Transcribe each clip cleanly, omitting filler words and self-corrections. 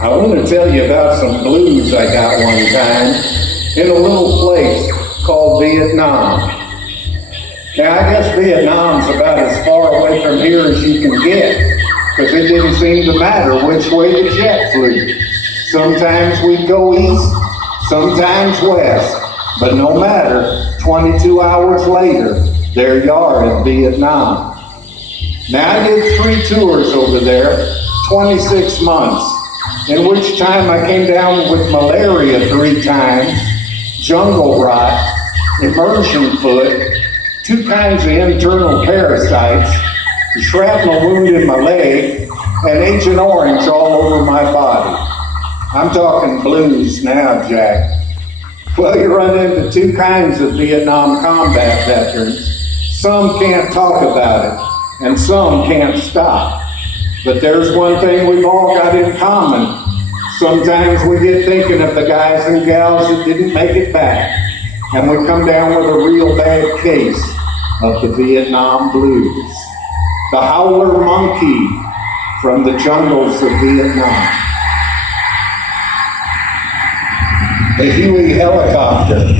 I want to tell you about some blues I got one time in a little place called Vietnam. Now, I guess Vietnam's about as far away from here as you can get, because it didn't seem to matter which way the jet flew. Sometimes we'd go east, sometimes west, but no matter, 22 hours later, there you are in Vietnam. Now, I did 3 tours over there, 26 months, in which time I came down with malaria 3 times, jungle rot, immersion foot, 2 kinds of internal parasites, a shrapnel wound in my leg, and Agent Orange all over my body. I'm talking blues now, Jack. Well, you run into 2 kinds of Vietnam combat veterans. Some can't talk about it, and some can't stop. But there's one thing we've all got in common. Sometimes we get thinking of the guys and gals that didn't make it back, and we come down with a real bad case of the Vietnam blues. The howler monkey from the jungles of Vietnam. The Huey helicopter.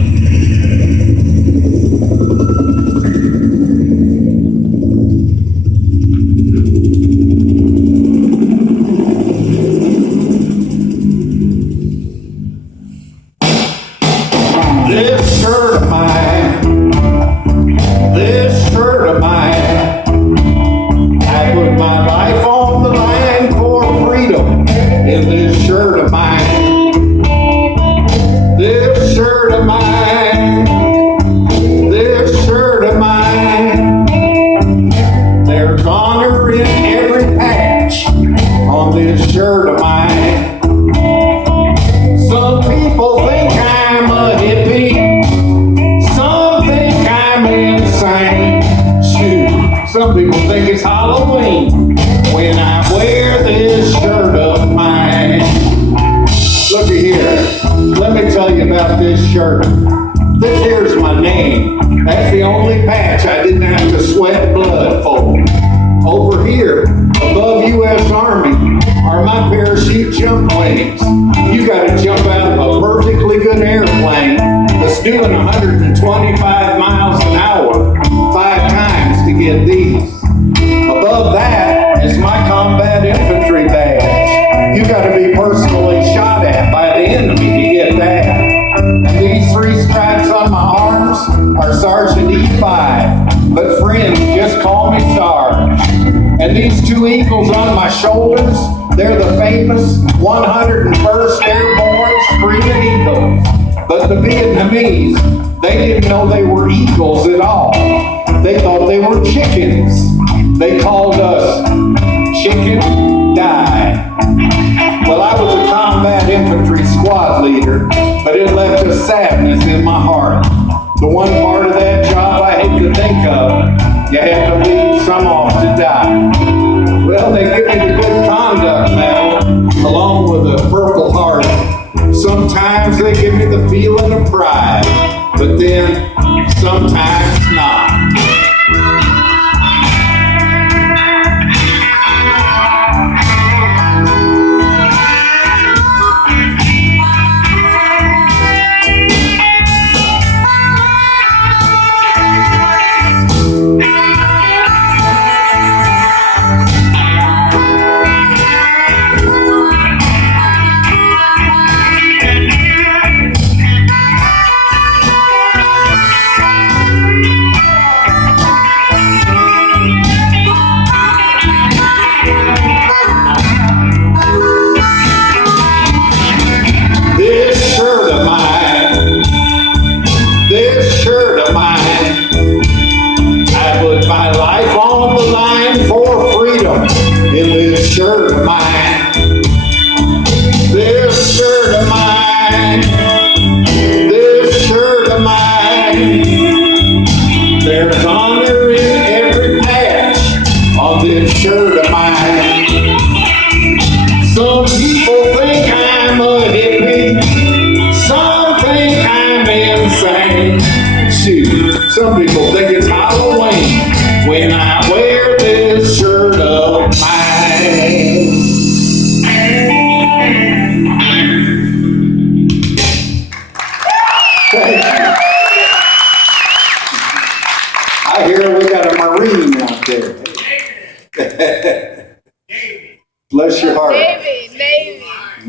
Some people think it's Halloween when I wear this shirt of mine. Looky here, let me tell you about this shirt. This here's my name. That's the only patch I didn't have to sweat blood for. Over here, above U.S. Army, are my parachute jump wings. You gotta jump out of a perfectly good airplane that's doing 125 miles an hour 5 times to get these. Above that is my combat infantry badge. You gotta be personally shot at by the enemy to get that. And these 3 stripes on my arms are Sergeant E5, but friends just call me Sarge. And these 2 eagles on my shoulders, they're the famous 101st Airborne Screaming Eagles. But the Vietnamese, they didn't know they were eagles at all. They thought they were chickens. They called us Chicken Die. Well, I was a combat infantry squad leader, but it left a sadness in my heart. The one part of that job I hate to think of, you had to leave some off to die. Well, they give me the Good Conduct Medal, along with a Purple Heart. Sometimes they give me the feeling of pride, but then sometimes not.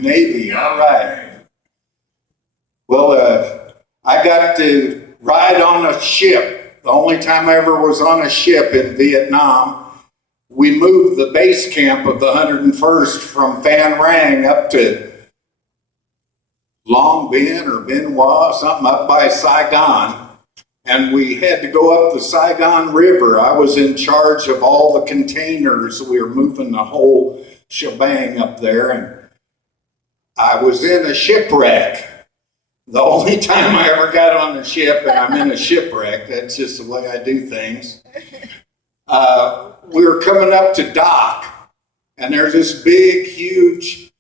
Navy, all right. Well, I got to ride on a ship. The only time I ever was on a ship in Vietnam. We moved the base camp of the 101st from Phan Rang up to Long Binh or Bien Hoa, something up by Saigon. And we had to go up the Saigon River. I was in charge of all the containers. We were moving the whole shebang up there. And I was in a shipwreck. The only time I ever got on a ship, and I'm in a shipwreck. That's just the way I do things. We were coming up to dock, and there's this big, huge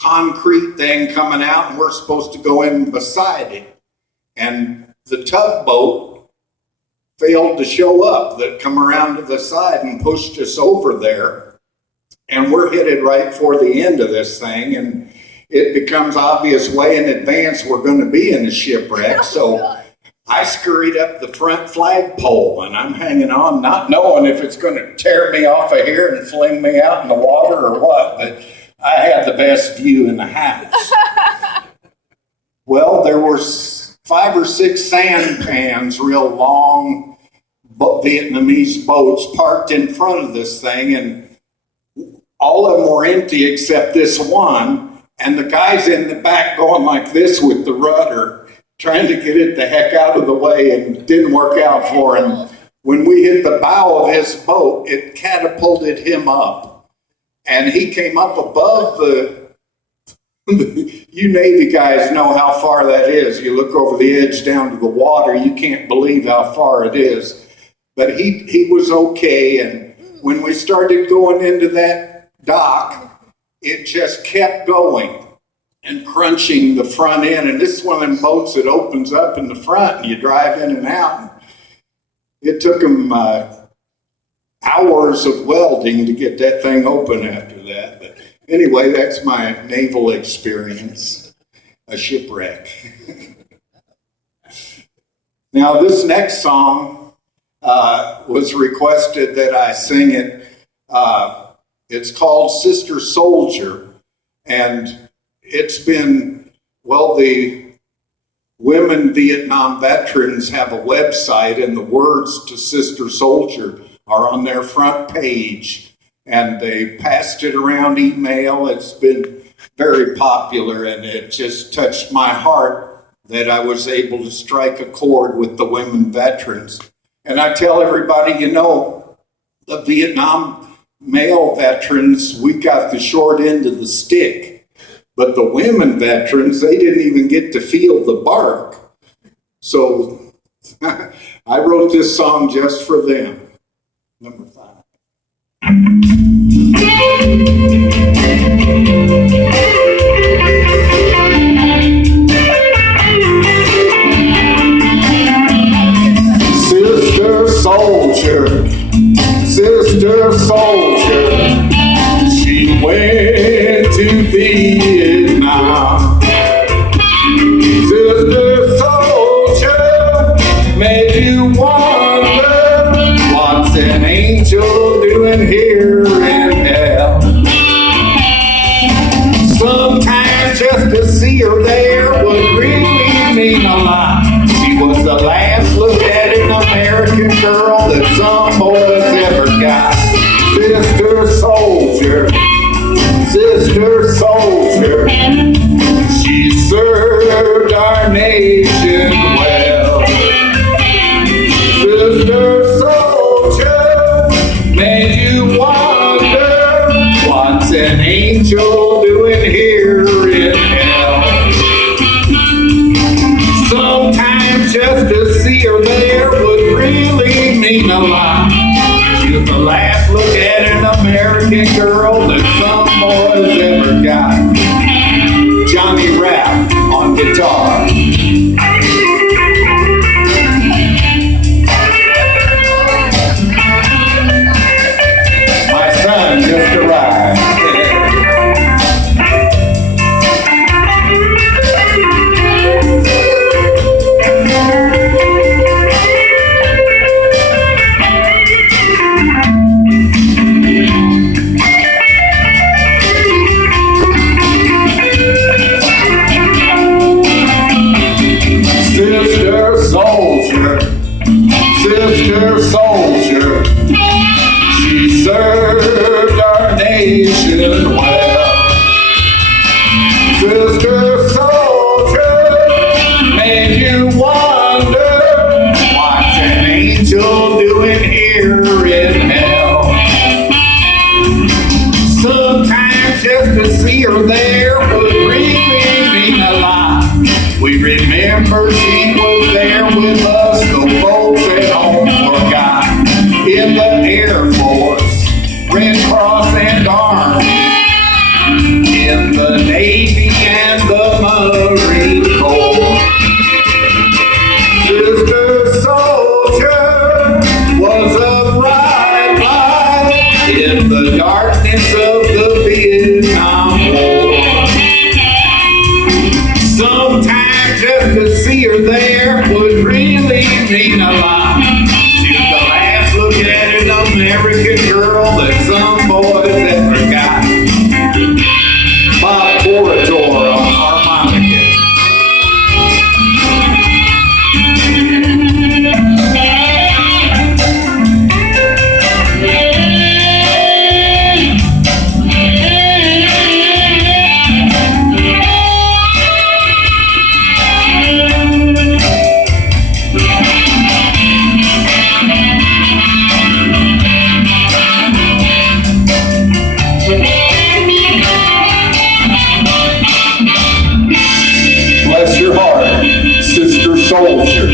concrete thing coming out, and we're supposed to go in beside it. And the tugboat failed to show up that come around to the side and pushed us over there. And we're headed right for the end of this thing, and it becomes obvious way in advance we're going to be in a shipwreck. So I scurried up the front flagpole, and I'm hanging on, not knowing if it's going to tear me off of here and fling me out in the water or what, but I had the best view in the house. Well, there were 5 or 6 sampans, real long Vietnamese boats parked in front of this thing, and all of them were empty except this one, and the guy's in the back going like this with the rudder, trying to get it the heck out of the way, and it didn't work out for him. When we hit the bow of his boat, it catapulted him up, and he came up above the you Navy guys know how far that is. You look over the edge down to the water, you can't believe how far it is. But he was okay, and when we started going into that dock, it just kept going and crunching the front end. And this is one of them boats that opens up in the front and you drive in and out. And it took them hours of welding to get that thing open after that. But anyway, that's my naval experience, a shipwreck. Now, this next song was requested that I sing it. It's called Sister Soldier, and it's been, well, the women Vietnam veterans have a website, and the words to Sister Soldier are on their front page, and they passed it around email. It's been very popular, and it just touched my heart that I was able to strike a chord with the women veterans. And I tell everybody, you know, the Vietnam male veterans, we got the short end of the stick. But the women veterans, they didn't even get to feel the bark. So I wrote this song just for them. Number 5. Sister soldier, sister soldier, she went to Vietnam. Sister soldier, made you wonder what's an angel doing here in hell. Sometimes just to see her there would really mean a lot. She was the last look at an American girl that some boys ever got. Sister soldier, sister soldier, she served our nation well. Sister soldier, made you wonder what's an angel doing here in hell. Sometimes just to see her there would really mean a lot. She was the last look at an American girl that some boys ever got. Johnny Rapp on guitar. My son just arrived. orator on harmonica. Bless your heart, Sister Soldier.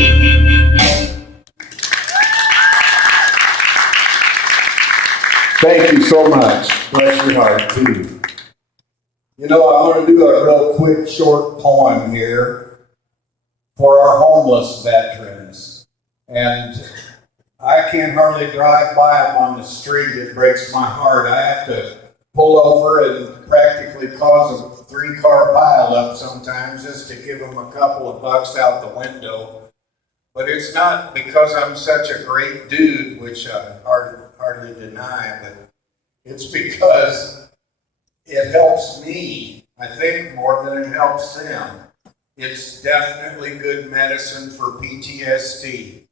Thank you so much. Bless your heart, too. You know, I'm going to do a real quick, short poem here for our homeless veterans. And I can hardly drive by them on the street. It breaks my heart. I have to pull over and practically cause a 3-car pileup sometimes just to give them a couple of bucks out the window. But it's not because I'm such a great dude, which I hardly deny, but it's because it helps me, I think, more than it helps them. It's definitely good medicine for PTSD.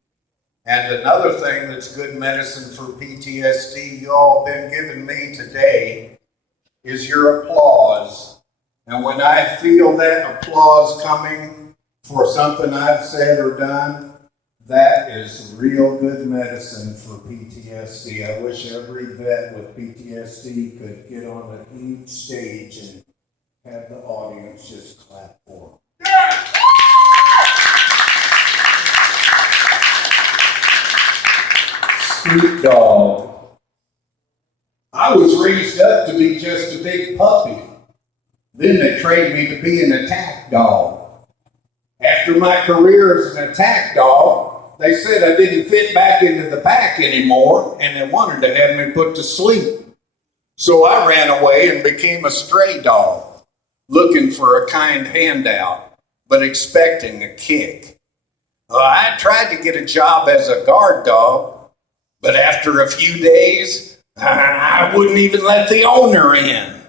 And another thing that's good medicine for PTSD you all been giving me today is your applause. And when I feel that applause coming for something I've said or done, that is real good medicine for PTSD. I wish every vet with PTSD could get on a huge stage and have the audience just clap for them. Street dog. I was raised up to be just a big puppy. Then they trained me to be an attack dog. After my career as an attack dog, they said I didn't fit back into the pack anymore, and they wanted to have me put to sleep. So I ran away and became a stray dog, looking for a kind handout, but expecting a kick. I tried to get a job as a guard dog, but after a few days, I wouldn't even let the owner in.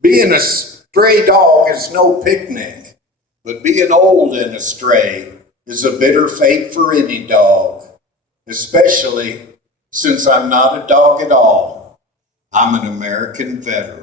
Being a stray dog is no picnic, but being old and a stray is a bitter fate for any dog, especially since I'm not a dog at all. I'm an American veteran.